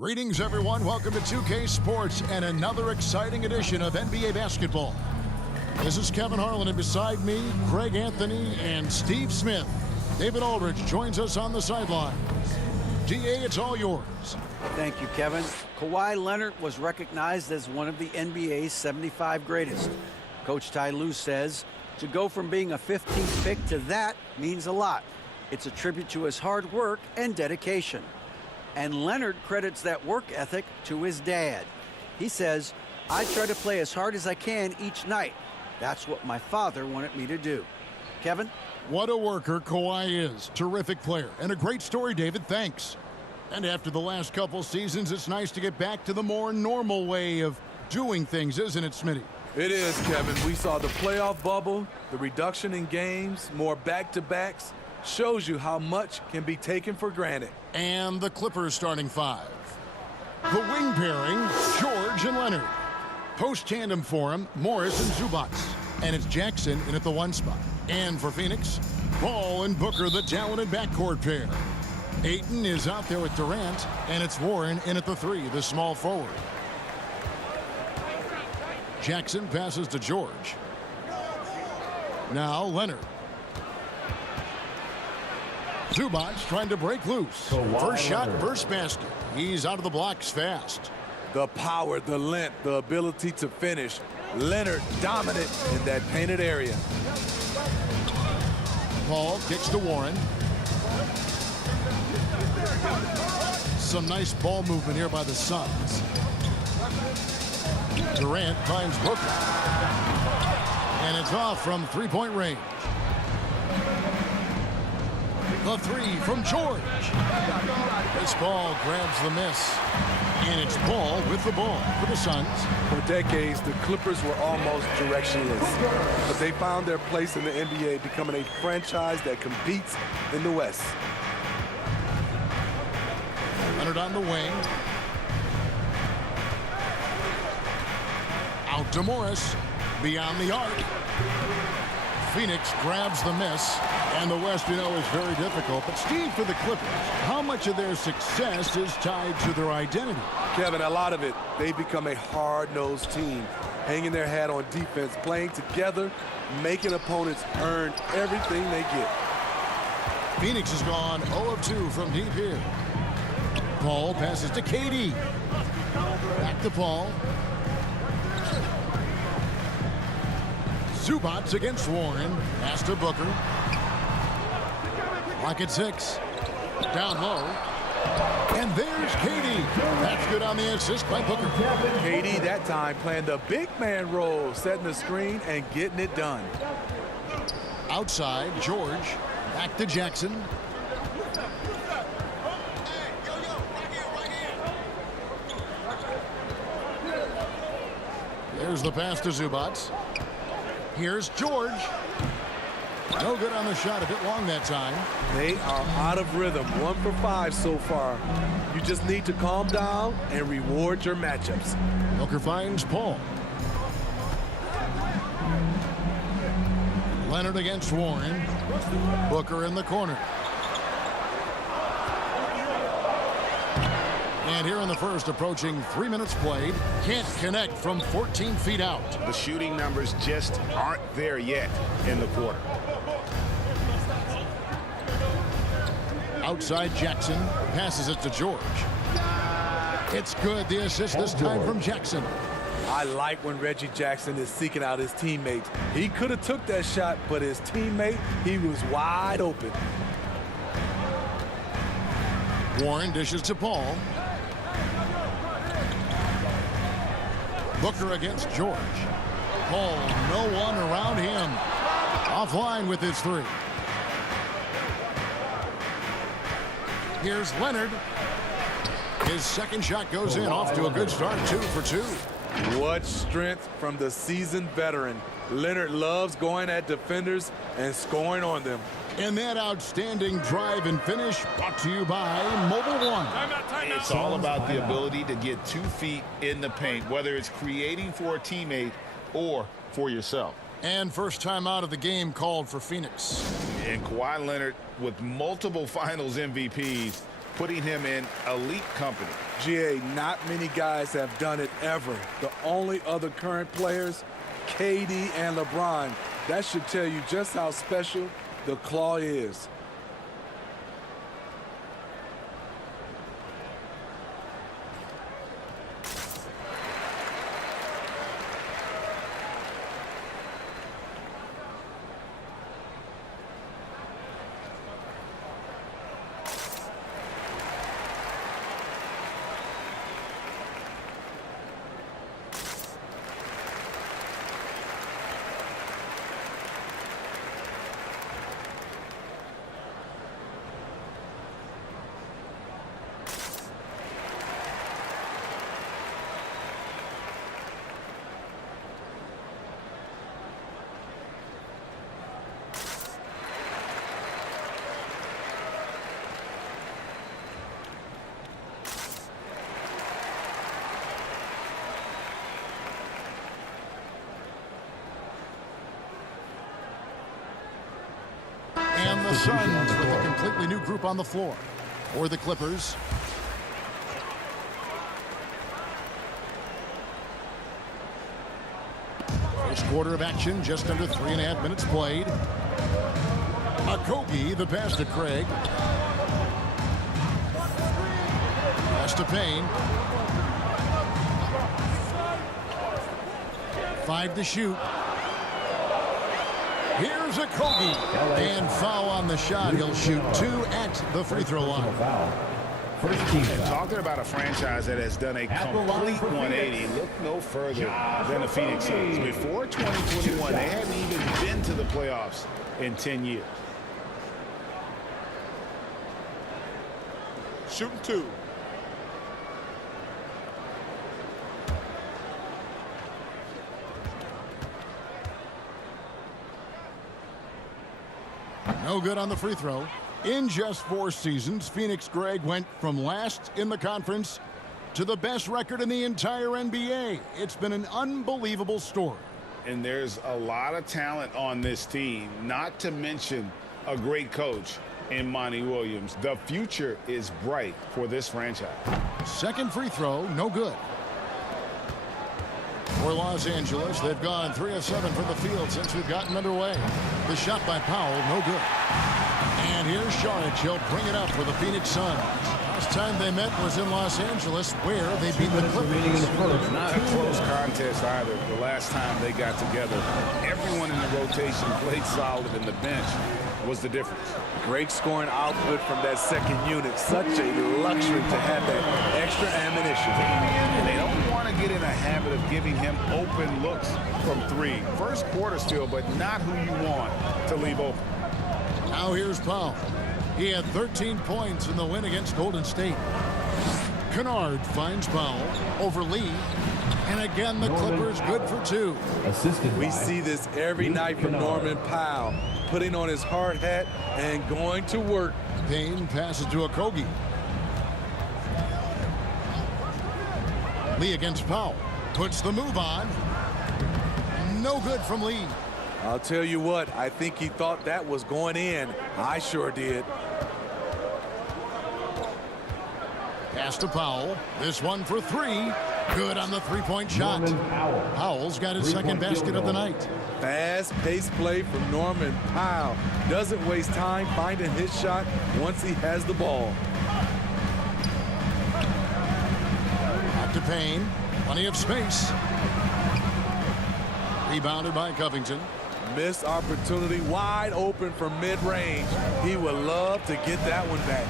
Greetings, everyone. Welcome to 2K Sports and another exciting edition of NBA basketball. This is Kevin Harlan, and beside me, Craig Anthony and Steve Smith. David Aldridge joins us on the sidelines. DA, it's all yours. Thank you, Kevin. Kawhi Leonard was recognized as one of the NBA's 75 greatest. Coach Ty Lue says to go from being a 15th pick to that means a lot. It's a tribute to his hard work and dedication. And Leonard credits that work ethic to his dad. He says, "I try to play as hard as I can each night. That's what my father wanted me to do." Kevin? What a worker Kawhi is. Terrific player. And a great story, David. Thanks. And after the last couple seasons, it's nice to get back to the more normal way of doing things, isn't it, Smitty? It is, Kevin. We saw the playoff bubble, the reduction in games, more back-to-backs. Shows you how much can be taken for granted. And the Clippers starting five. The wing pairing, George and Leonard. Post tandem for him, Morris and Zubac. And it's Jackson in at the one spot. And for Pheonix, Ball and Booker, the talented backcourt pair. Ayton is out there with Durant, and it's Warren in at the three, the small forward. Jackson passes to George. Now Leonard. Zubac trying to break loose. First shot, first basket. He's out of the blocks fast. The power, the length, the ability to finish. Leonard dominant in that painted area. Paul kicks to Warren. Some nice ball movement here by the Suns. Durant finds Booker. And it's off from three-point range. The three from George. This ball grabs the miss. And it's Ball with the ball for the Suns. For decades, the Clippers were almost directionless. But they found their place in the NBA, becoming a franchise that competes in the West. Leonard on the wing. Out to Morris. Beyond the arc. Pheonix grabs the miss. And the West, you know, is very difficult. But Steve, for the Clippers, how much of their success is tied to their identity? Kevin, a lot of it. They become a hard-nosed team, hanging their hat on defense, playing together, making opponents earn everything they get. Pheonix has gone 0 of 2 from deep here. Paul passes to KD. Back to Paul. Zubac against Warren. Pass to Booker. Lock at 6. Down low. And there's KD. That's good on the assist by Booker. KD that time playing the big man role, setting the screen and getting it done. Outside, George. Back to Jackson. There's the pass to Zubac. Here's George. No good on the shot, a bit long that time. They are out of rhythm, 1 for 5 so far. You just need to calm down and reward your matchups. Booker finds Paul. Leonard against Warren. Booker in the corner. And here in the first, approaching 3 minutes played. Can't connect from 14 feet out. The shooting numbers just aren't there yet in the quarter. Outside Jackson. Passes it to George. It's good. The assist this time from Jackson. I like when Reggie Jackson is seeking out his teammates. He could have took that shot, but his teammate, he was wide open. Warren dishes to Paul. Booker against George. Paul, no one around him. Offline with his three. Here's Leonard. His second shot goes in, off to a good start, 2 for 2. What strength from the seasoned veteran. Leonard loves going at defenders and scoring on them. And that outstanding drive and finish brought to you by Mobile One. It's all about the ability to get 2 feet in the paint, whether it's creating for a teammate or for yourself. And first time out of the game called for Pheonix. And Kawhi Leonard, with multiple finals MVPs, putting him in elite company. GA, not many guys have done it ever. The only other current players, KD and LeBron. That should tell you just how special the claw is. And the Suns with a completely new group on the floor. For the Clippers, first quarter of action, just under 3.5 minutes played. Okogie, the pass to Craig. Pass to Payne. 5 to shoot. Here's Okogie. And foul on the shot. He'll shoot 2 at the free throw line. And talking about a franchise that has done a complete 180, look no further than the Pheonix Suns. Before 2021, they hadn't even been to the playoffs in 10 years. Shooting 2. No good on the free throw. In just 4 seasons, Pheonix Greg went from last in the conference to the best record in the entire NBA. It's been an unbelievable story. And there's a lot of talent on this team, not to mention a great coach in Monty Williams. The future is bright for this franchise. Second free throw, no good. For Los Angeles, they've gone 3 of 7 from the field since we've gotten underway. The shot by Powell, no good. And here's Saric. He'll bring it up for the Pheonix Suns. Last time they met was in Los Angeles, where they beat the Clippers. Not a close contest either. The last time they got together, everyone in the rotation played solid, and the bench was the difference. Great scoring output from that second unit. Such a luxury to have that extra ammunition. And they don't want to get in a habit of giving him open looks from 3. First quarter still, but not who you want to leave open. Now here's Powell. He had 13 points in the win against Golden State. Kennard finds Powell over Lee. And again, the Clippers good for 2. We see this every night from Norman Powell, putting on his hard hat and going to work. Payne passes to Okogie. Lee against Powell. Puts the move on. No good from Lee. I'll tell you what, I think he thought that was going in. I sure did. Pass to Powell. This one for 3. Good on the 3-point shot. Powell's got his second basket of the night. Fast-paced play from Norman Powell. Doesn't waste time finding his shot once he has the ball. Back to Payne. Plenty of space. Rebounded by Covington. Missed opportunity, wide open from mid-range. He would love to get that one back.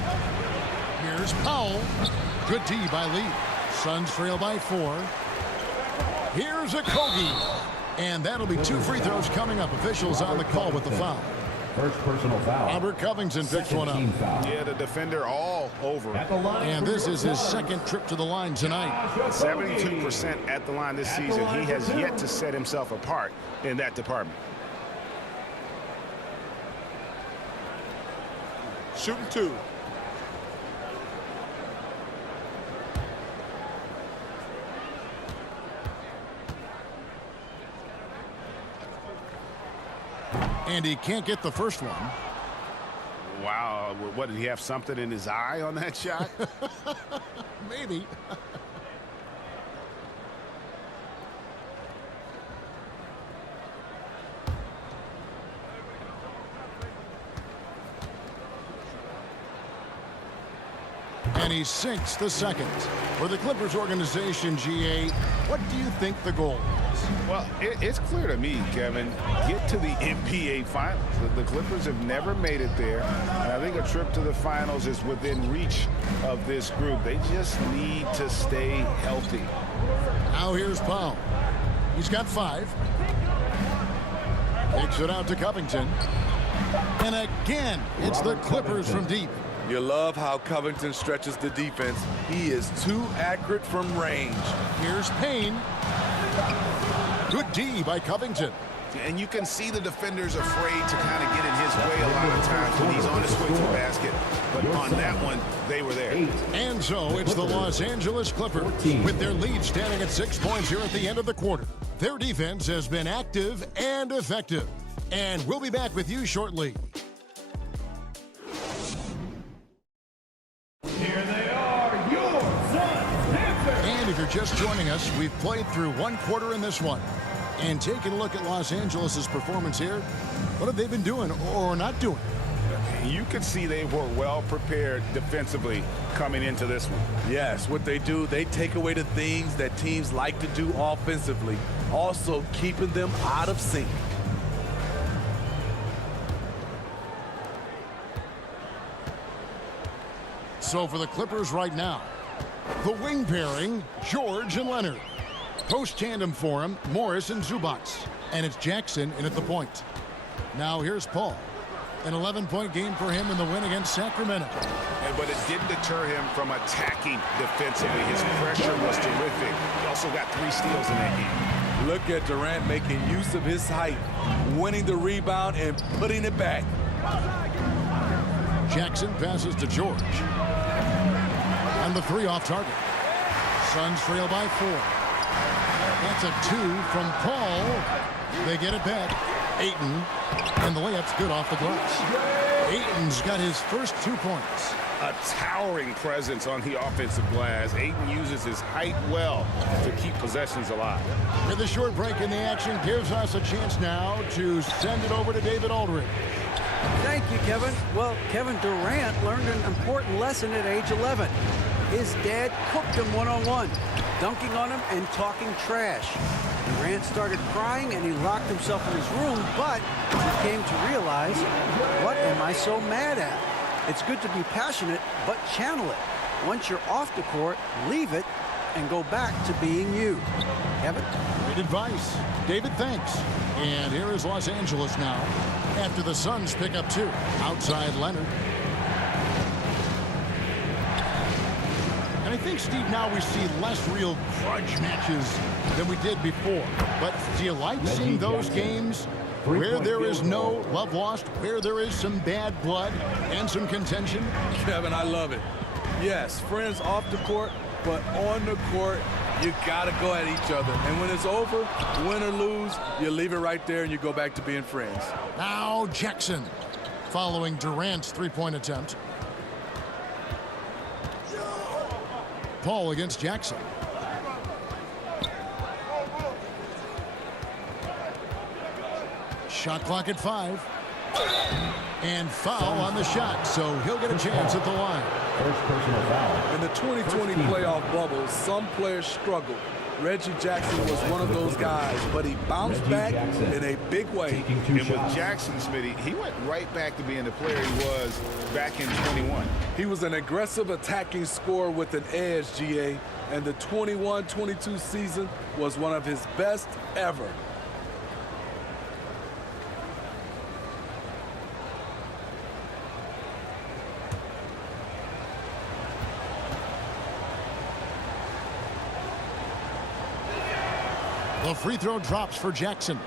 Here's Powell. Good D by Lee. Suns trail by 4. Here's Okogie. And that'll be 2 free throws coming up. Officials on the call with the foul. First personal foul. Albert Covington picks one up. Yeah, the defender all over. And this is his second trip to the line tonight. 72% at the line this season. He has yet to set himself apart in that department. Shooting 2. And he can't get the first one. Wow, what, did he have something in his eye on that shot? Maybe. And he sinks the second. For the Clippers organization, GA, what do you think the goal is? Well, it's clear to me, Kevin, get to the NBA Finals. The Clippers have never made it there, and I think a trip to the Finals is within reach of this group. They just need to stay healthy. Now here's Powell. He's got 5. Takes it out to Covington. And again, it's the Clippers from deep. You love how Covington stretches the defense. He is too accurate from range. Here's Payne. Good D by Covington. And you can see the defenders afraid to kind of get in his way a lot of times when he's on his way to the basket. But on that one, they were there. And so it's the Los Angeles Clippers with their lead standing at 6 points here at the end of the quarter. Their defense has been active and effective. And we'll be back with you shortly. And if you're just joining us, we've played through 1 quarter in this one. And taking a look at Los Angeles' performance here, what have they been doing or not doing? You could see they were well prepared defensively coming into this one. Yes, what they do, they take away the things that teams like to do offensively, also keeping them out of sync. So for the Clippers right now, the wing pairing, George and Leonard. Post tandem for him, Morris and Zubac. And it's Jackson in at the point. Now here's Paul. An 11-point game for him in the win against Sacramento. But it didn't deter him from attacking defensively. His pressure was terrific. He also got 3 steals in that game. Look at Durant making use of his height, winning the rebound and putting it back. Jackson passes to George. And the 3 off target. Suns trail by 4. That's a 2 from Paul. They get it back. Ayton. And the layup's good off the glass. Ayton's got his first 2 points. A towering presence on the offensive glass. Ayton uses his height well to keep possessions alive. With a short break in the action gives us a chance now to send it over to David Aldridge. Thank you, Kevin. Well, Kevin Durant learned an important lesson at age 11. His dad cooked him one-on-one, dunking on him and talking trash. Durant started crying and he locked himself in his room, but he came to realize, what am I so mad at? It's good to be passionate, but channel it. Once you're off the court, leave it and go back to being you. Kevin? Great advice. David, thanks. And here is Los Angeles now after the Suns pick up 2. Outside Leonard. And I think, Steve, now we see less real grudge matches than we did before. But do you like seeing those games where there is no love lost, where there is some bad blood and some contention? Kevin, I love it. Yes, friends off the court, but on the court, you got to go at each other. And when it's over, win or lose, you leave it right there and you go back to being friends. Now Jackson following Durant's 3-point attempt. Paul against Jackson. Shot clock at 5. And foul on the shot, so he'll get a chance at the line. First personal foul. In the 2020 playoff bubble, some players struggled. Reggie Jackson was one of those guys, but he bounced back in a big way. And with Jackson, Smitty, he went right back to being the player he was back in 21. He was an aggressive attacking scorer with an edge, GA, and the 21-22 season was one of his best ever. The free throw drops for Jackson.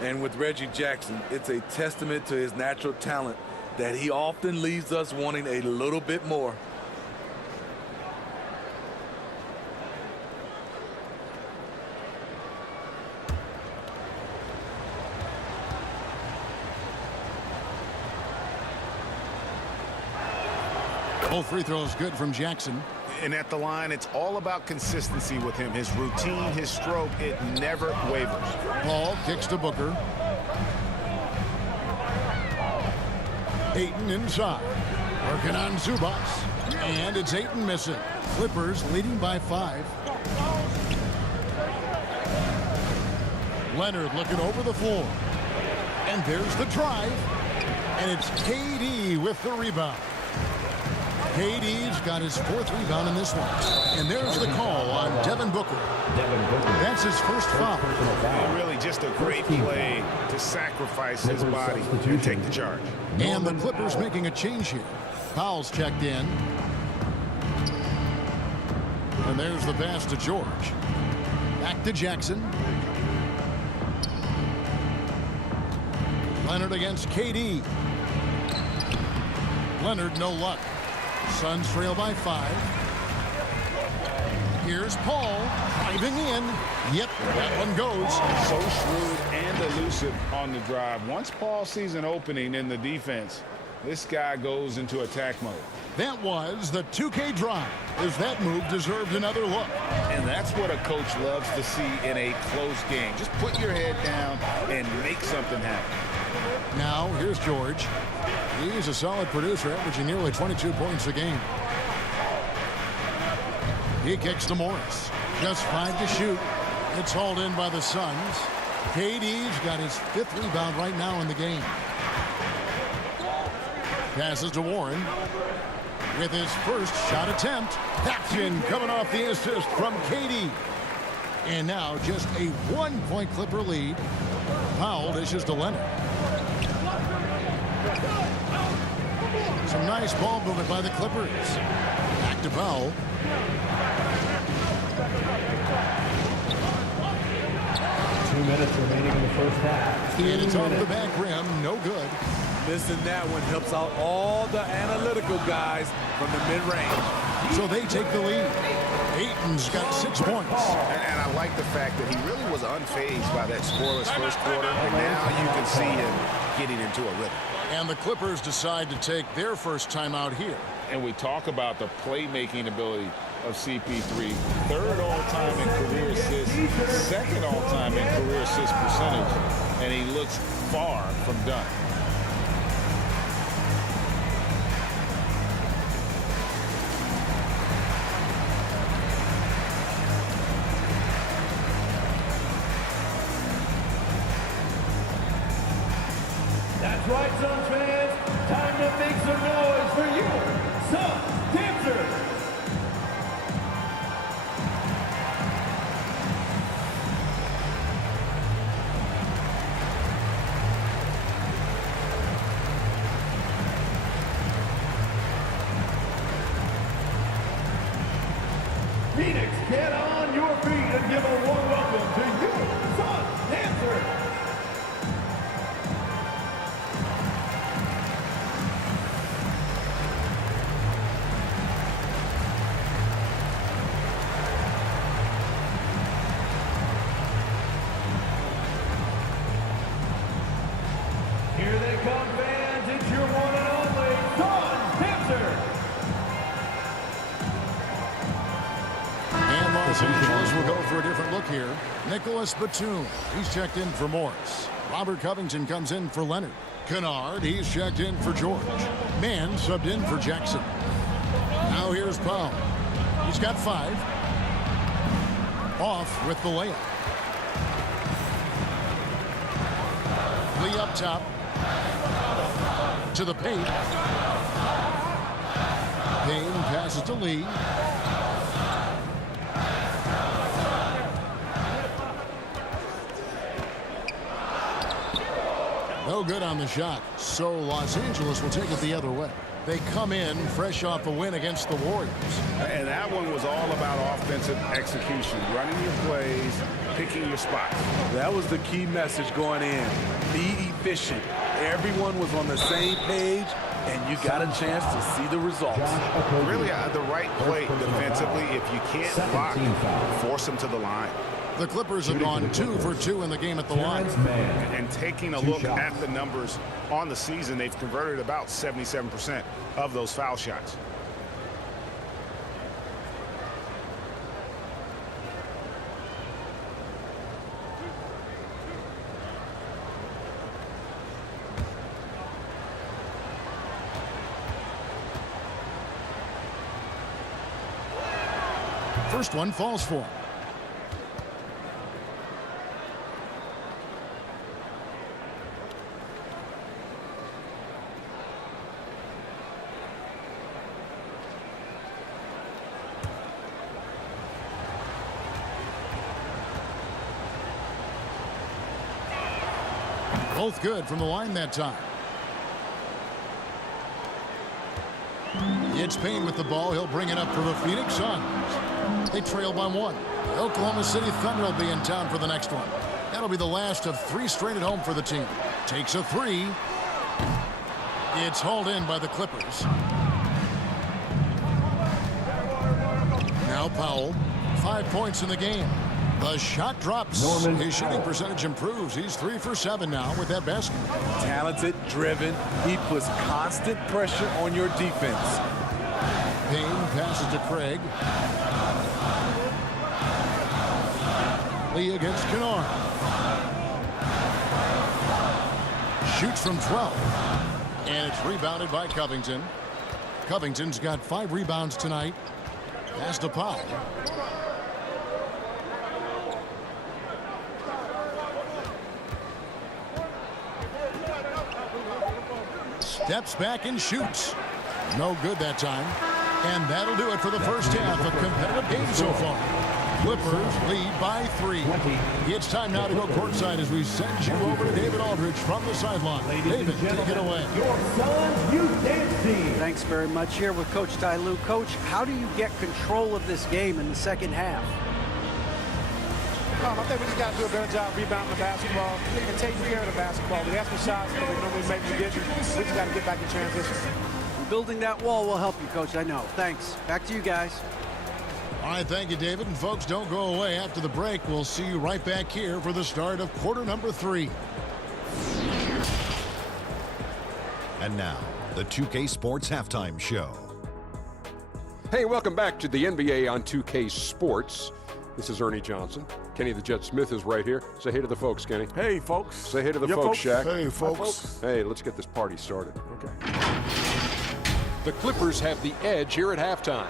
And with Reggie Jackson, it's a testament to his natural talent that he often leaves us wanting a little bit more. Both free throws good from Jackson. And at the line, it's all about consistency with him. His routine, his stroke, it never wavers. Paul kicks to Booker. Ayton inside. Working on Zubats. And it's Ayton missing. Clippers leading by 5. Leonard looking over the floor. And there's the drive. And it's KD with the rebound. KD's got his 4th rebound in this one. And there's the call on Devin Booker. That's his first foul. Really just a great play to sacrifice his body and take the charge. And the Clippers making a change here. Powell's checked in. And there's the pass to George. Back to Jackson. Leonard against KD. Leonard, no luck. Suns trail by 5. Here's Paul driving in. Yep, that one goes. So shrewd and elusive on the drive. Once Paul sees an opening in the defense, this guy goes into attack mode. That was the 2K drive, as that move deserved another look. And that's what a coach loves to see in a close game. Just put your head down and make something happen. Now, here's George. He's a solid producer, averaging nearly 22 points a game. He kicks to Morris. Just 5 to shoot. It's hauled in by the Suns. KD's got his 5th rebound right now in the game. Passes to Warren. With his first shot attempt. That's in, coming off the assist from KD. And now just a 1-point Clipper lead. Powell dishes to Leonard. Some nice ball movement by the Clippers. Back to Powell. Two minutes remaining in the first half. And it's off the back rim. No good. Missing that one helps out all the analytical guys from the mid-range. So they take the lead. Ayton's got 6 points. And I like the fact that he really was unfazed by that scoreless first quarter. And now you can see him getting into a rhythm. And the Clippers decide to take their first timeout here. And we talk about the playmaking ability of CP3. 3rd all-time in career assists, 2nd all-time in career assist percentage. And he looks far from done. That's right, Suns fans. Time to make some noise for you, Suns dancers. Phoenix, get on your feet and give a warm welcome to you, Suns dancers. Here they come, fans. It's your one and only Suns Dancers. And Los Angeles will go for a different look here. Nicholas Batum, he's checked in for Morris. Robert Covington comes in for Leonard. Kennard, he's checked in for George. Mann subbed in for Jackson. Now here's Powell. He's got 5. Off with the layup. Lee up top. To the paint. Payne passes to Lee. No good on the shot. So Los Angeles will take it the other way. They come in fresh off a win against the Warriors. And that one was all about offensive execution, running your plays, picking your spots. That was the key message going in. Be efficient. Everyone was on the same page, and you got a chance to see the results. Really the right play defensively. If you can't block, force them to the line. The Clippers have gone 2 for 2 in the game at the line. And taking a look at the numbers on the season, they've converted about 77% of those foul shots. First one falls for him. Both good from the line that time. It's Payne with the ball. He'll bring it up for the Phoenix Suns. They trail by 1. The Oklahoma City Thunder will be in town for the next one. That'll be the last of 3 straight at home for the team. Takes a 3. It's hauled in by the Clippers. Now Powell. 5 points in the game. The shot drops. His shooting percentage improves. He's 3 for 7 now with that basket. Talented, driven. He puts constant pressure on your defense. Payne passes to Craig. Lee against Kennard. Shoots from 12. And it's rebounded by Covington. Covington's got 5 rebounds tonight. Pass to Powell. Steps back and shoots. No good that time. And that'll do it for the first half of competitive game so far. Clippers lead by 3. It's time now to go courtside as we send you over to David Aldridge from the sideline. David, take it away. Your Suns Youth Dance Team. Thanks very much. Here with Coach Ty Lue. Coach, how do you get control of this game in the second half? I think we just got to do a better job rebounding the basketball and taking care of the basketball. We have some shots that we normally make to get you. We just got to get back in transition. Building that wall will help you, Coach. I know. Thanks. Back to you guys. All right, thank you, David. And folks, don't go away. After the break, we'll see you right back here for the start of quarter number 3. And now, the 2K Sports Halftime Show. Hey, welcome back to the NBA on 2K Sports. This is Ernie Johnson. Kenny the Jet Smith is right here. Say hey to the folks, Kenny. Hey, folks. Say hey to the folks, Shaq. Hey, folks. Hey, let's get this party started. Okay. The Clippers have the edge here at halftime.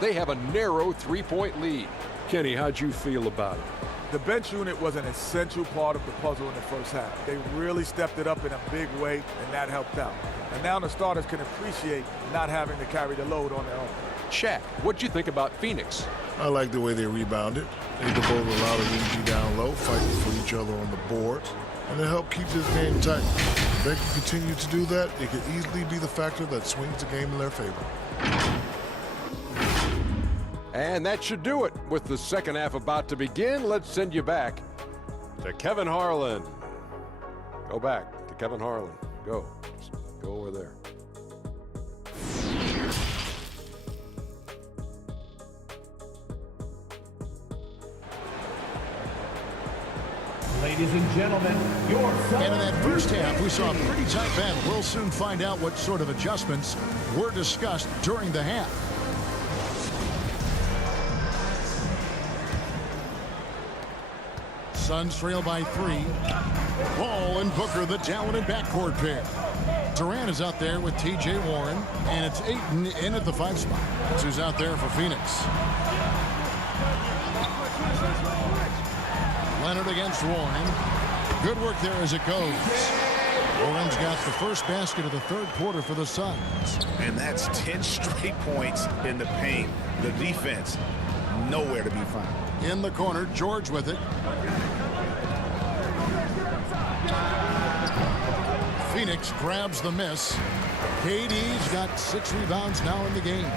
They have a narrow 3-point lead. Kenny, how'd you feel about it? The bench unit was an essential part of the puzzle in the first half. They really stepped it up in a big way, and that helped out. And now the starters can appreciate not having to carry the load on their own. Shaq, what'd you think about Pheonix? I like the way they rebounded. They devoted a lot of energy down low, fighting for each other on the boards, and it helped keep this game tight. If they can continue to do that, it could easily be the factor that swings the game in their favor. And that should do it. With the second half about to begin, let's send you back to Kevin Harlan. Go back to Kevin Harlan. Go. Just go over there. Ladies and gentlemen, your Suns. And in that first half, we saw a pretty tight battle. We'll soon find out what sort of adjustments were discussed during the half. Suns trail by 3. Ball and Booker, the talented backcourt pair. Durant is out there with T.J. Warren, and it's Ayton in at the 5 spot. That's who's out there for Phoenix. Leonard against Warren. Good work there as it goes. Warren's got the first basket of the third quarter for the Suns. And that's 10 straight points in the paint. The defense, nowhere to be found. In the corner, George with it. Phoenix grabs the miss. KD's got 6 rebounds now in the game.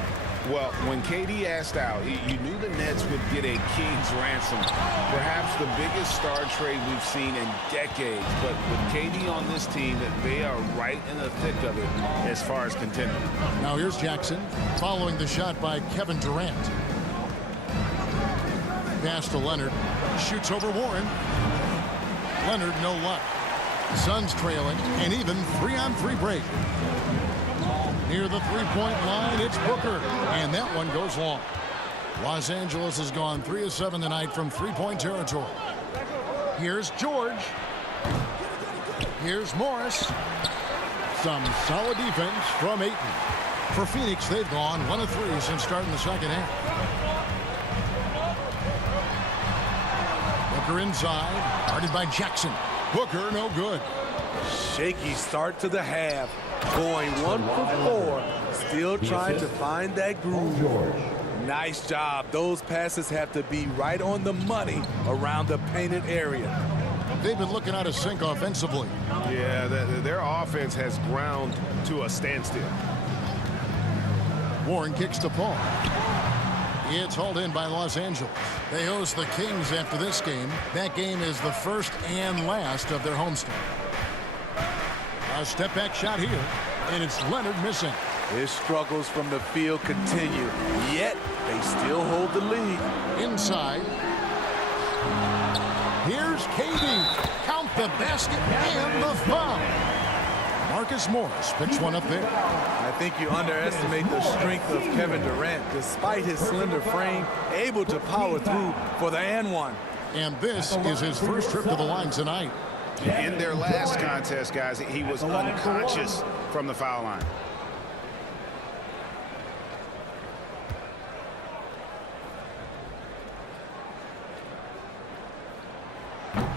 Well, when KD asked out, you knew the Nets would get a king's ransom. Perhaps the biggest star trade we've seen in decades. But with KD on this team, they are right in the thick of it as far as contending. Now here's Jackson following the shot by Kevin Durant. Pass to Leonard. Shoots over Warren. Leonard, no luck. Suns trailing, and even 3-on-3 break. Near the 3-point line, it's Booker, and that one goes long. Los Angeles has gone 3 of 7 tonight from 3-point territory. Here's George. Here's Morris. Some solid defense from Ayton. For Phoenix, they've gone 1 of 3 since starting the second half. inside. Guarded by Jackson. Booker, no good. Shaky start to the half. Going 1 for 4. Still trying to find that groove. Nice job. Those passes have to be right on the money around the painted area. They've been looking out of sync offensively. Yeah, their offense has ground to a standstill. Warren kicks to Paul. It's hauled in by Los Angeles. They host the Kings after this game. That game is the first and last of their homestand. A step-back shot here, and it's Leonard missing. His struggles from the field continue, yet they still hold the lead. Inside. Here's KD. Count the basket and the foul. Marcus Morris picks one up there. I think you underestimate the strength of Kevin Durant. Despite his slender frame, able to power through for the and one. And this is his first trip to the line tonight. In their last contest, guys, he was unconscious from the foul line.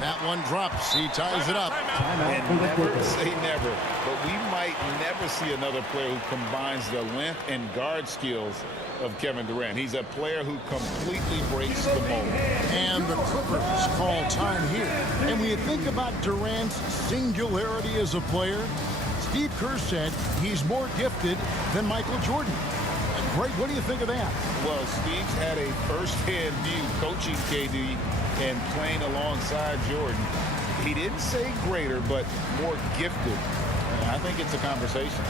That one drops. He ties it up. And never say never, but we might never see another player who combines the length and guard skills of Kevin Durant. He's a player who completely breaks the mold. And the Clippers call time here. And when you think about Durant's singularity as a player, Steve Kerr said he's more gifted than Michael Jordan. Greg, what do you think of that? Well, Steve's had a first-hand view coaching KD and playing alongside Jordan. He didn't say greater, but more gifted. And I think it's a conversation.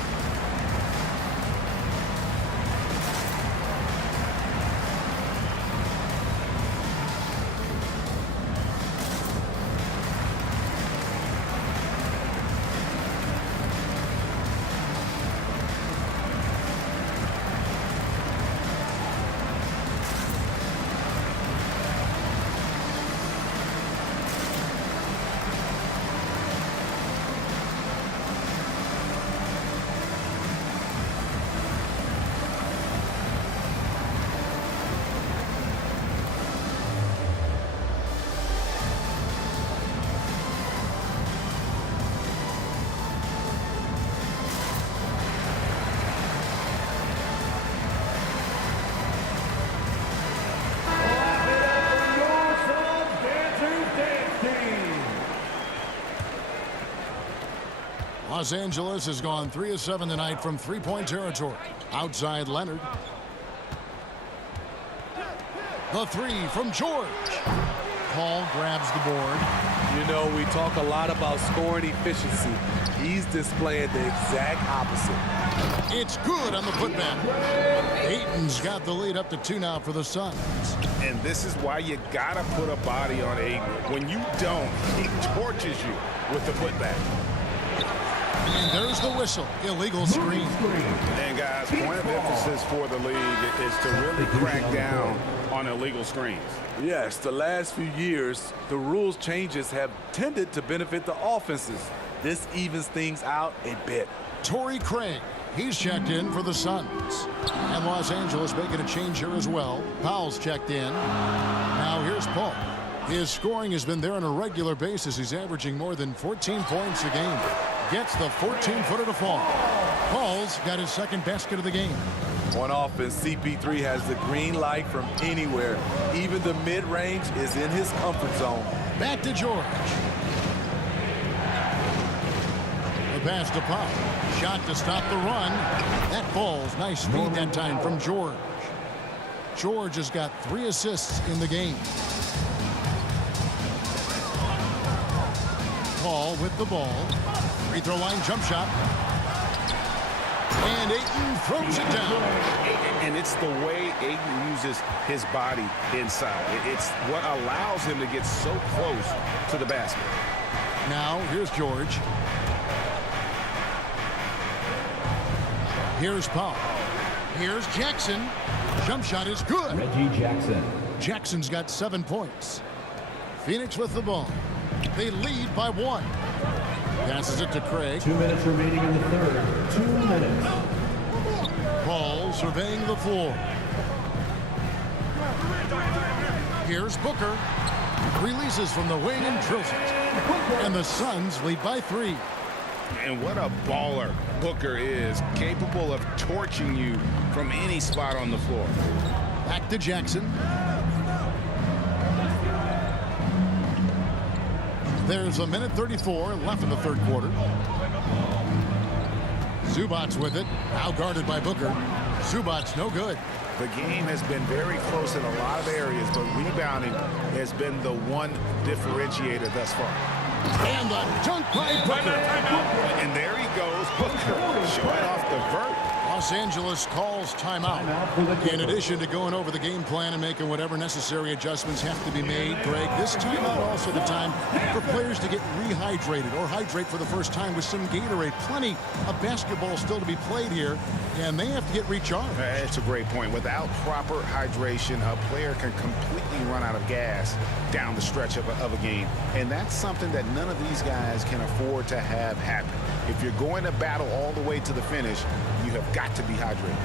Los Angeles has gone 3 of 7 tonight from three-point territory. Outside Leonard. The three from George. Paul grabs the board. You know, we talk a lot about scoring efficiency. He's displaying the exact opposite. It's good on the putback. Ayton's got the lead up to 2 now for the Suns. And this is why you gotta put a body on Ayton. When you don't, he torches you with the putback. And there's the whistle. Illegal screen. And guys, point of emphasis for the league is to really crack down on illegal screens. Yes, the last few years, the rules changes have tended to benefit the offenses. This evens things out a bit. Torrey Craig. He's checked in for the Suns. And Los Angeles making a change here as well. Powell's checked in. Now here's Paul. His scoring has been there on a regular basis. He's averaging more than 14 points a game. Gets the 14-footer to fall. Paul's got his second basket of the game. On offense, CP3 has the green light from anywhere. Even the mid-range is in his comfort zone. Back to George. The pass to Powell. Shot to stop the run. That falls. Nice feed that time from George. George has got 3 assists in the game. Paul with the ball. Free throw line jump shot. And Ayton throws it down. And it's the way Ayton uses his body inside. It's what allows him to get so close to the basket. Now here's George. Here's Paul. Here's Jackson. Jump shot is good. Reggie Jackson. Jackson's got 7 points. Pheonix with the ball. They lead by 1. Passes it to Craig. 2 minutes remaining in the third. 2 minutes. Paul surveying the floor. Here's Booker. Releases from the wing and drills it. And the Suns lead by 3. And what a baller Booker is, capable of torching you from any spot on the floor. Back to Jackson. There's 1:34 left in the third quarter. Zubac's with it, now guarded by Booker. Zubac's no good. The game has been very close in a lot of areas, but rebounding has been the one differentiator thus far. And the dunk by Booker. And there he goes, Booker, showing off the vert. Los Angeles calls timeout. In addition to going over the game plan and making whatever necessary adjustments have to be made, Greg, this timeout also the time for players to get rehydrated or hydrate for the first time with some Gatorade. Plenty of basketball still to be played here, and they have to get recharged. That's a great point. Without proper hydration, a player can completely run out of gas down the stretch of a game. And that's something that none of these guys can afford to have happen. If you're going to battle all the way to the finish, you have got to be hydrated.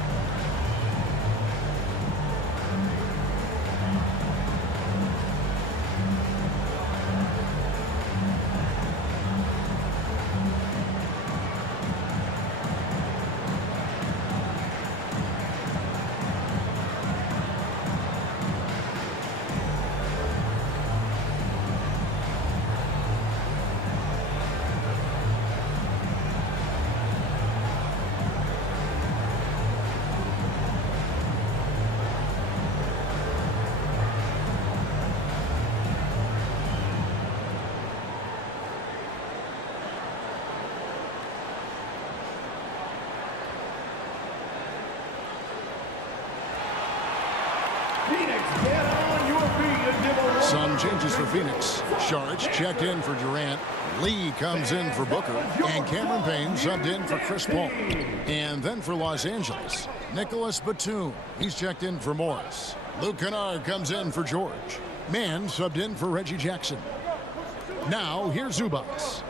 Some changes for Phoenix. Sharge checked in for Durant. Lee comes in for Booker. And Cameron Payne subbed in for Chris Paul. And then for Los Angeles, Nicholas Batum. He's checked in for Morris. Luke Kennard comes in for George. Mann subbed in for Reggie Jackson. Now here's Zubac.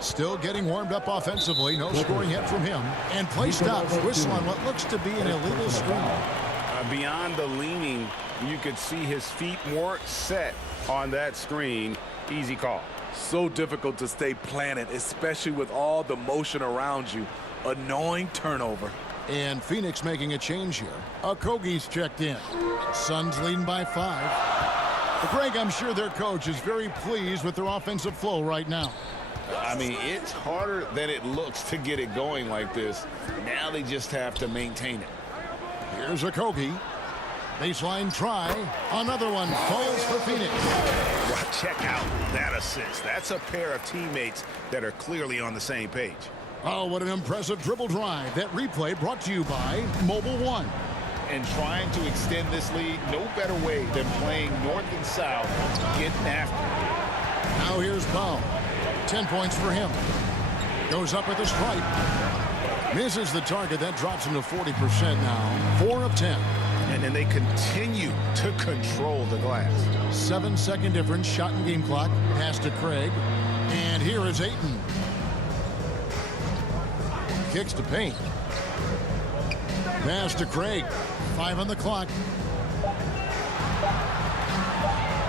Still getting warmed up offensively. No scoring yet from him. And play stops. Whistle on what looks to be an illegal screen. Beyond the leaning, you could see his feet more set on that screen. Easy call. So difficult to stay planted, especially with all the motion around you. Annoying turnover. And Phoenix making a change here. Okogie's checked in. Suns leading by 5. But Greg, I'm sure their coach is very pleased with their offensive flow right now. I mean, it's harder than it looks to get it going like this. Now they just have to maintain it. Here's Okogie. Baseline try. Another one falls for Phoenix. Well, check out that assist. That's a pair of teammates that are clearly on the same page. Oh, what an impressive dribble drive. That replay brought to you by Mobile One. And trying to extend this lead, no better way than playing north and south, getting after it. Now here's Powell. 10 points for him. Goes up with a stripe. Misses the target. That drops him to 40% now. 4 of 10. And then they continue to control the glass. 7-second difference. Shot in game clock. Pass to Craig. And here is Ayton. Kicks to Payne. Pass to Craig. 5 on the clock.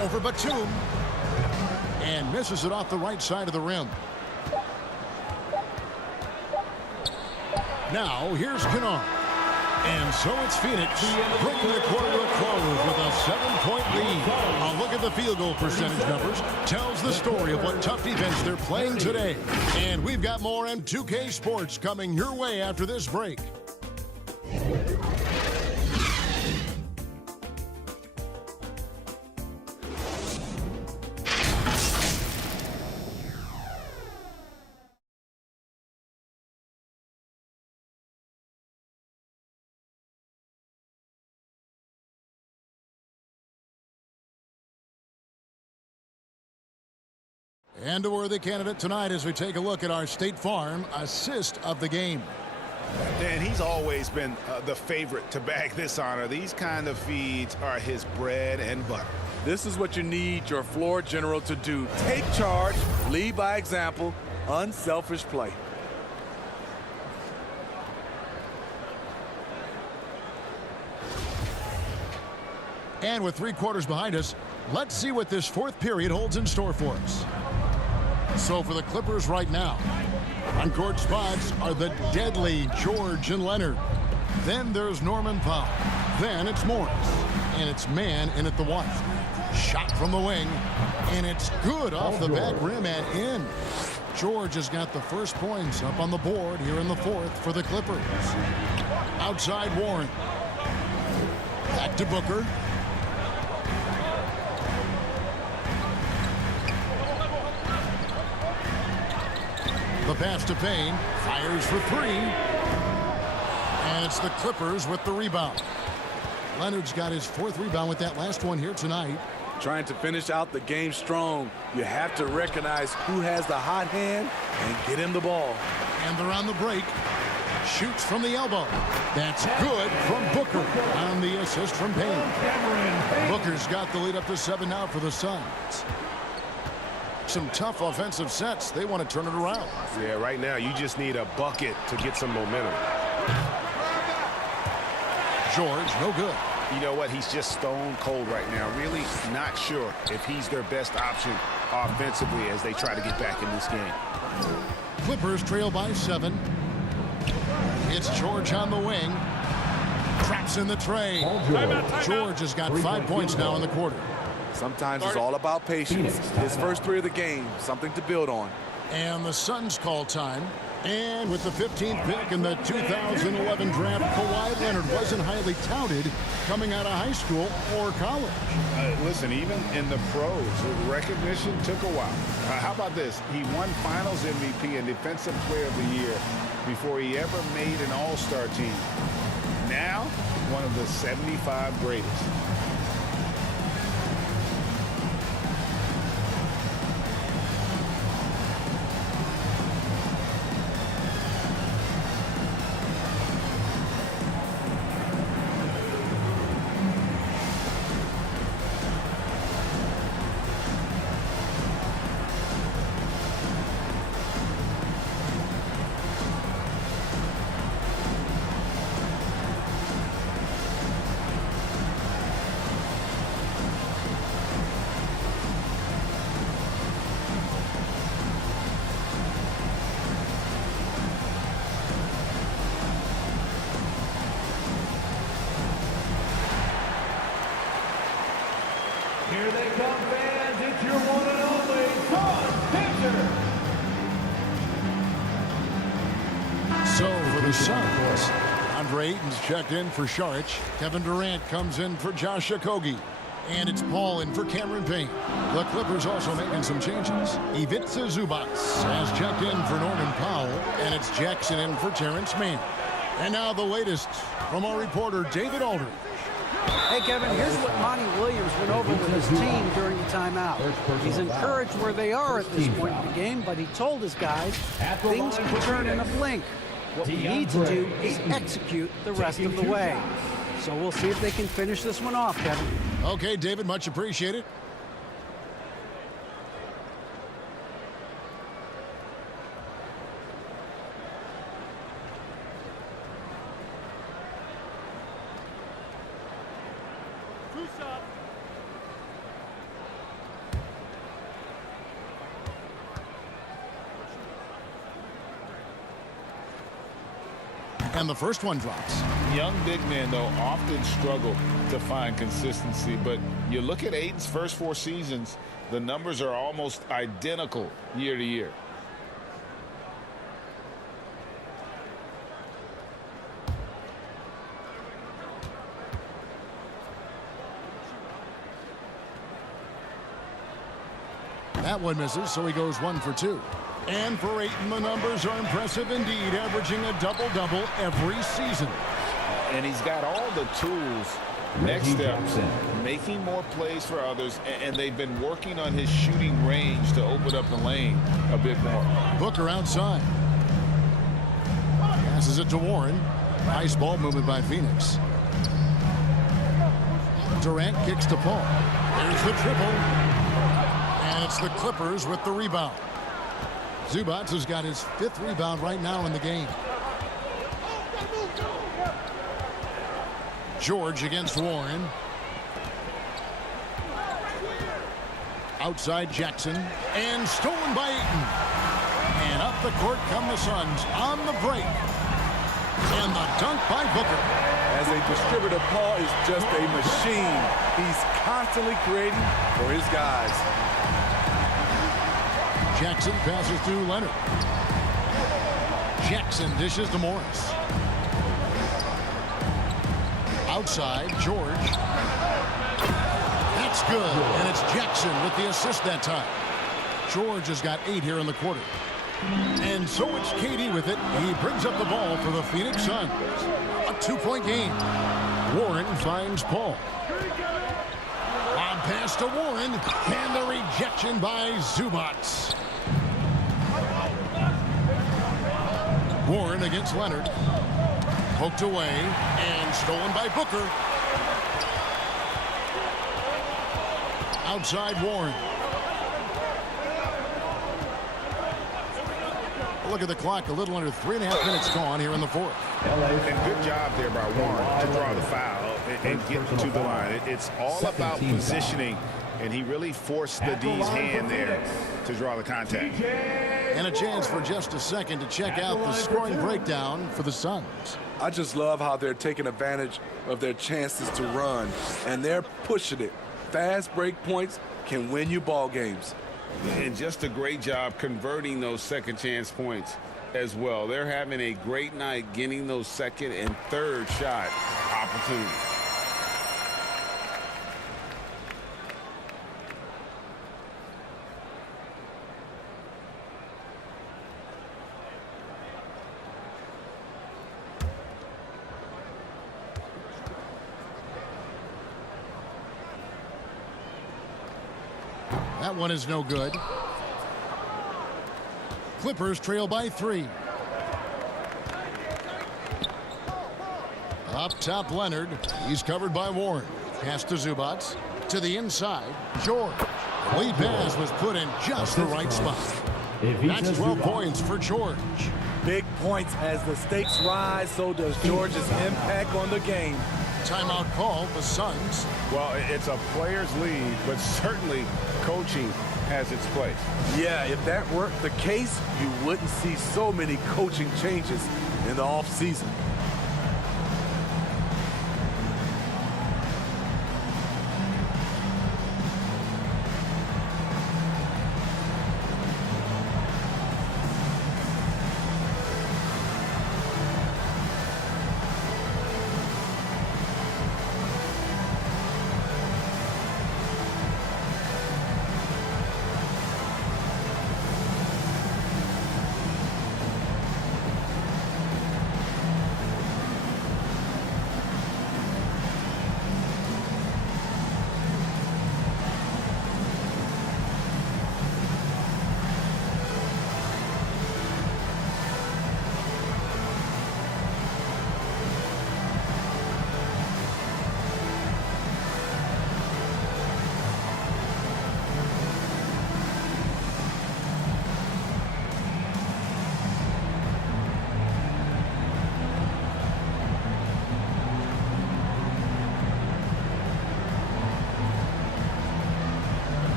Over Batum. And misses it off the right side of the rim. Now, here's Kennard. And so it's Phoenix bringing the quarter to a close with a 7-point lead. A look at the field goal percentage numbers tells the story of what tough defense they're playing today. And we've got more M2K Sports coming your way after this break. And a worthy candidate tonight as we take a look at our State Farm assist of the game. And he's always been the favorite to bag this honor. These kind of feeds are his bread and butter. This is what you need your floor general to do. Take charge, lead by example, unselfish play. And with 3 quarters behind us, let's see what this 4th period holds in store for us. So for the Clippers right now, on court spots are the deadly George and Leonard. Then there's Norman Powell. Then it's Morris. And it's man in at the 1. Shot from the wing. And it's good off the back rim and in. George has got the first points up on the board here in the 4th for the Clippers. Outside Warren. Back to Booker. The pass to Payne. Fires for 3. And it's the Clippers with the rebound. Leonard's got his 4th rebound with that last one here tonight. Trying to finish out the game strong. You have to recognize who has the hot hand and get him the ball. And they're on the break. Shoots from the elbow. That's good from Booker on the assist from Payne. Booker's got the lead up to 7 now for the Suns. Some tough offensive sets. They want to turn it around. Yeah, right now you just need a bucket to get some momentum. George, no good. You know what? He's just stone cold right now. Really not sure if he's their best option offensively as they try to get back in this game. Clippers trail by 7. It's George on the wing. Traps in the tray. George has got 5 points now in the quarter. Sometimes it's all about patience. His first 3 of the game, something to build on. And the Suns call time. And with the 15th pick in the 2011 draft, Kawhi Leonard wasn't highly touted coming out of high school or college. Listen, even in the pros, recognition took a while. How about this? He won Finals MVP and Defensive Player of the Year before he ever made an All-Star team. Now, one of the 75 greatest. Here they come, fans. It's your one and only Suns pitcher. So for the Suns, Andre Ayton's checked in for Saric. Kevin Durant comes in for Josh Okogie. And it's Paul in for Cameron Payne. The Clippers also making some changes. Ivica Zubac has checked in for Norman Powell. And it's Jackson in for Terrence Mann. And now the latest from our reporter, David Aldridge. Hey, Kevin, here's what Monty Williams went over with his team during the timeout. He's encouraged where they are at this point in the game, but he told his guys things can turn in a blink. What we need to do is execute the rest of the way. So we'll see if they can finish this one off, Kevin. Okay, David, much appreciated. And the first one drops. Young big men, though, often struggle to find consistency. But you look at Ayton's first 4 seasons, the numbers are almost identical year to year. That one misses, so he goes 1 for 2. And for Ayton, the numbers are impressive indeed, averaging a double-double every season. And he's got all the tools. Next step, making more plays for others, and they've been working on his shooting range to open up the lane a bit more. Booker outside. Passes it to Warren. Nice ball movement by Pheonix. Durant kicks to Paul. There's the triple. And it's the Clippers with the rebound. Zubac has got his 5th rebound right now in the game. George against Warren. Outside Jackson. And stolen by Ayton. And up the court come the Suns on the break. And the dunk by Booker. As a distributor, Paul is just a machine. He's constantly creating for his guys. Jackson passes to Leonard. Jackson dishes to Morris. Outside, George. That's good. And it's Jackson with the assist that time. George has got 8 here in the quarter. And so it's KD with it. He brings up the ball for the Phoenix Suns. A 2-point game. Warren finds Paul. Lob pass to Warren. And the rejection by Zubac. Warren against Leonard. Poked away and stolen by Booker. Outside Warren. Look at the clock. A little under 3.5 minutes gone here in the fourth. And good job there by Warren to draw the foul and get to the line. It's all about positioning, and he really forced the D's hand there to draw the contact. And a chance for just a second to check out the scoring breakdown for the Suns. I just love how they're taking advantage of their chances to run, and they're pushing it. Fast break points can win you ball games. And just a great job converting those second chance points as well. They're having a great night getting those second and third shot opportunities. That one is no good. Clippers trail by 3. Up top, Leonard. He's covered by Warren. Pass to Zubac. To the inside, George. The lead pass was put in just the right spot. That's 12 points for George. Big points as the stakes rise, so does George's impact on the game. Timeout call, the Suns. Well, it's a players' league, but certainly coaching has its place. Yeah, if that weren't the case, you wouldn't see so many coaching changes in the offseason.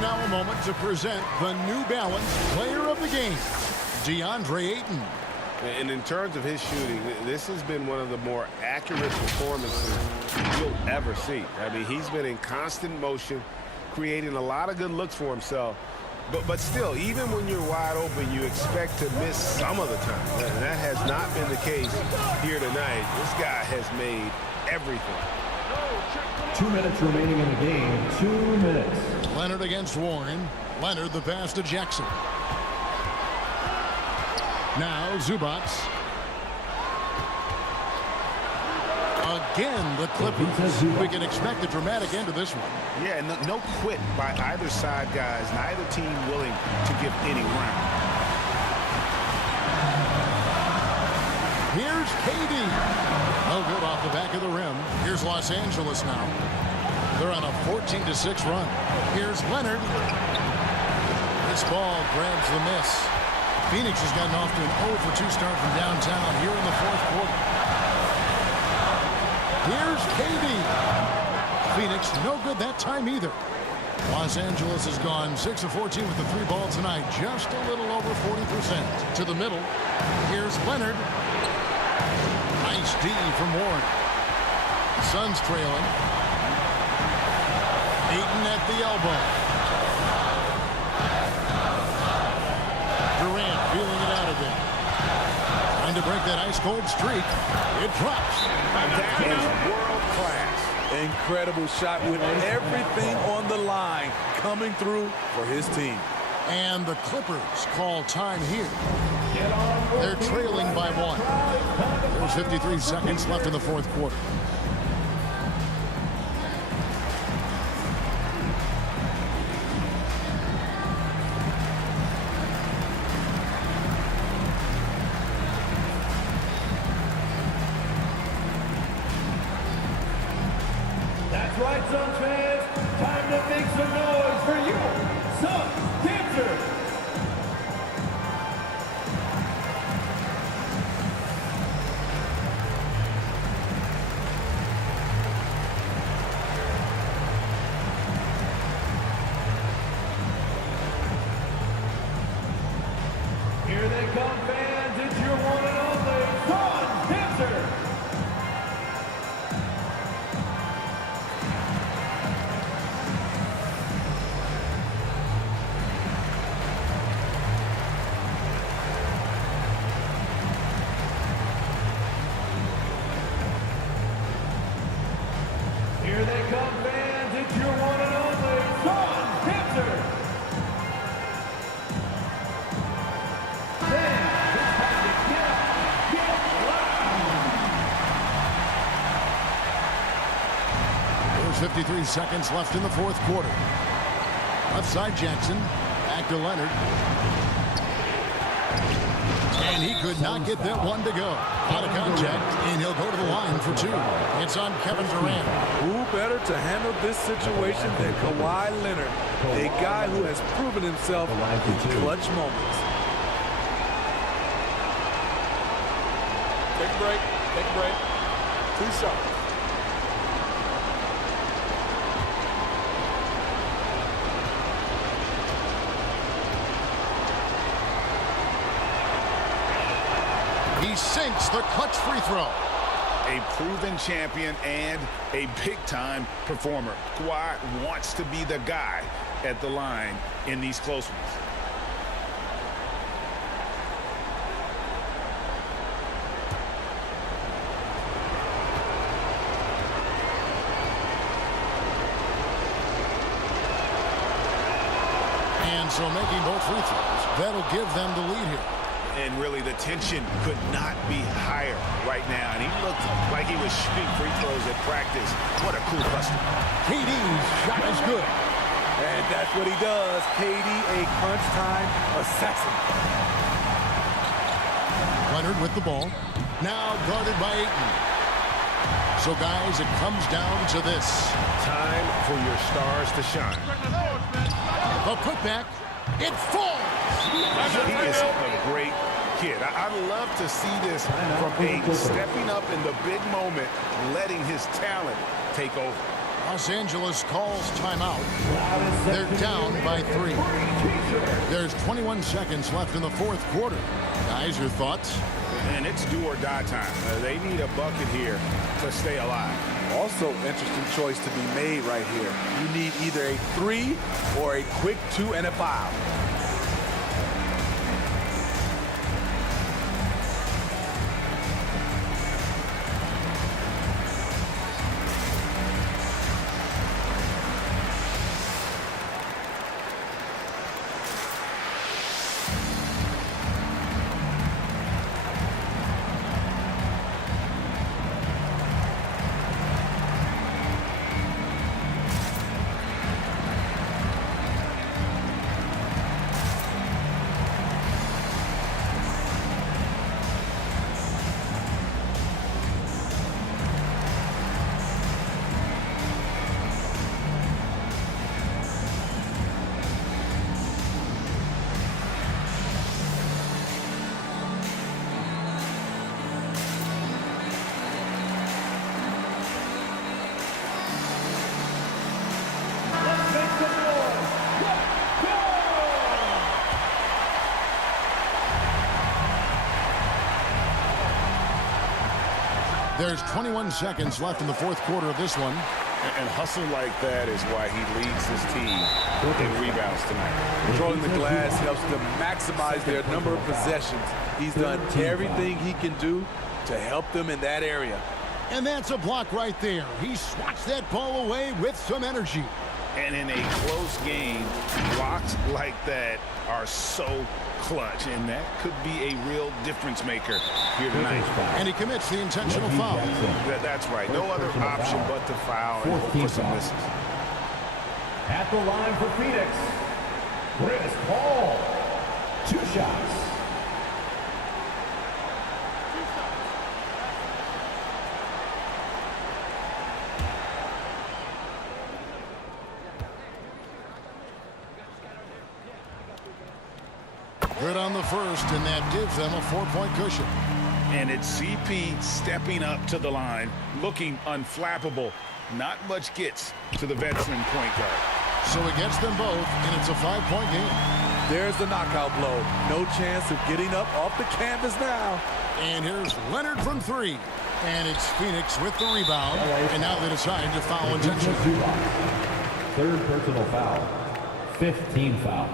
Now a moment to present the New Balance Player of the Game, DeAndre Ayton. And in terms of his shooting, this has been one of the more accurate performances you'll ever see. I mean, he's been in constant motion, creating a lot of good looks for himself. But still, even when you're wide open, you expect to miss some of the time. And that has not been the case here tonight. This guy has made everything. 2 minutes remaining in the game. 2 minutes. Leonard against Warren. Leonard the pass to Jackson. Now Zubac. Again, the Clippers. We can expect a dramatic end to this one. Yeah, no quit by either side, guys. Neither team willing to give any ground. Here's KD. No good off the back of the rim. Here's Los Angeles now. They're on a 14-6 run. Here's Leonard. This ball grabs the miss. Phoenix has gotten off to an 0-for-2 start from downtown here in the fourth quarter. Here's KD. Pheonix, no good that time either. Los Angeles has gone 6 of 14 with the 3 ball tonight, just a little over 40%. To the middle, here's Leonard. Nice D from Warren. Suns trailing. Ayton at the elbow. Durant feeling it out a bit. Trying to break that ice-cold streak. It drops. That is world class. Incredible shot with everything on the line coming through for his team. And the Clippers call time here. They're trailing by 1. There's 53 seconds left in the fourth quarter. That's right, Suns fans. Time to make some noise for you, Suns dancers. Here they come, fans. It's your one and only Suns dancers. Here they come, fans. It's your one and only Suns dancers. Fans, it's time to get up, get loud. There's 53 seconds left in the fourth quarter. Left side Jackson. Back to Leonard. And he could not get that one to go. Out of contact, and he'll go to the line for 2. It's on Kevin Durant. Who better to handle this situation than Kawhi Leonard, a guy who has proven himself in clutch moments. Take a break. Take a break. 2 shots. He sinks the clutch free throw. A proven champion and a big-time performer. Kawhi wants to be the guy at the line in these close ones. And so making both free throws, that'll give them the lead here. And really, the tension could not be higher right now. And he looked like he was shooting free throws at practice. What a cool customer. KD's shot is good. And that's what he does. KD, a crunch time assassin. Leonard with the ball. Now guarded by Ayton. So, guys, it comes down to this. Time for your stars to shine. The putback. It falls. He is a great kid. I love to see this from Ayton, stepping up in the big moment, letting his talent take over. Los Angeles calls timeout. They're down by 3. There's 21 seconds left in the fourth quarter. Guys, your thoughts? And it's do or die time. They need a bucket here to stay alive. Also, interesting choice to be made right here. You need either a 3 or a quick 2 and a foul. There's 21 seconds left in the fourth quarter of this one. And hustle like that is why he leads his team in rebounds tonight. Controlling the glass helps them maximize their number of possessions. He's done everything he can do to help them in that area. And that's a block right there. He swats that ball away with some energy. And in a close game, blocks like that are so clutch, and that could be a real difference maker here tonight. And he commits the intentional foul. That's right. No other option but to foul and hope for some misses. At the line for Pheonix, Chris Paul. 2 shots. Good on the first, and that gives them a 4-point cushion. And it's CP stepping up to the line, looking unflappable. Not much gets to the veteran point guard. So it gets them both, and it's a 5-point game. There's the knockout blow. No chance of getting up off the canvas now. And here's Leonard from 3. And it's Pheonix with the rebound. And now they decide to foul intentionally. 3rd personal foul. 15 foul.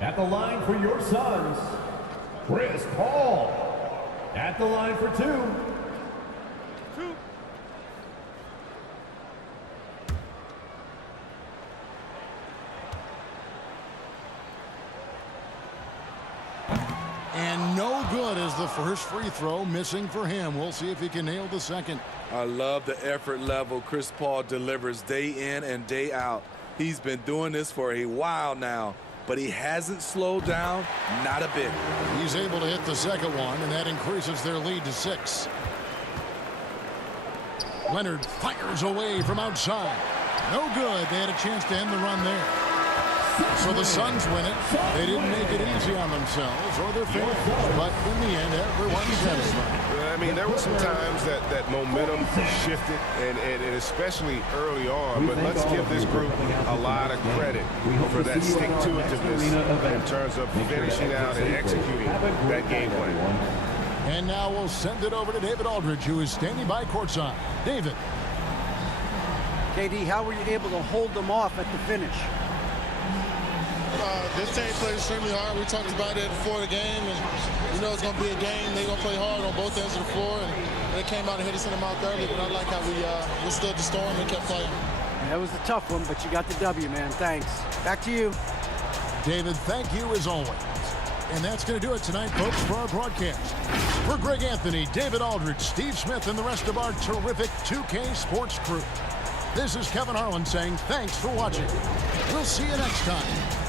At the line for your Suns, Chris Paul. At the line for 2. And no good as the first free throw missing for him. We'll see if he can nail the second. I love the effort level Chris Paul delivers day in and day out. He's been doing this for a while now, but he hasn't slowed down, not a bit. He's able to hit the second one, and that increases their lead to 6. Leonard fires away from outside. No good. They had a chance to end the run there. So the Suns win it. They didn't make it easy on themselves or their fans, but in the end, everyone's satisfied. I mean, there were some times that momentum shifted, and especially early on, but let's give this group a lot of credit for that stick-to-itiveness in terms of finishing out and executing that game plan. And now we'll send it over to David Aldridge, who is standing by courtside. David. KD, how were you able to hold them off at the finish? This team played extremely hard. We talked about it before the game, and you know it's going to be a game. They're going to play hard on both ends of the floor, and they came out and hit us in the mouth early, but I like how we withstood the storm and kept playing. That was a tough one, but you got the W, man. Thanks. Back to you. David, thank you as always. And that's going to do it tonight, folks, for our broadcast. For Greg Anthony, David Aldridge, Steve Smith, and the rest of our terrific 2K Sports crew, this is Kevin Harlan saying thanks for watching. We'll see you next time.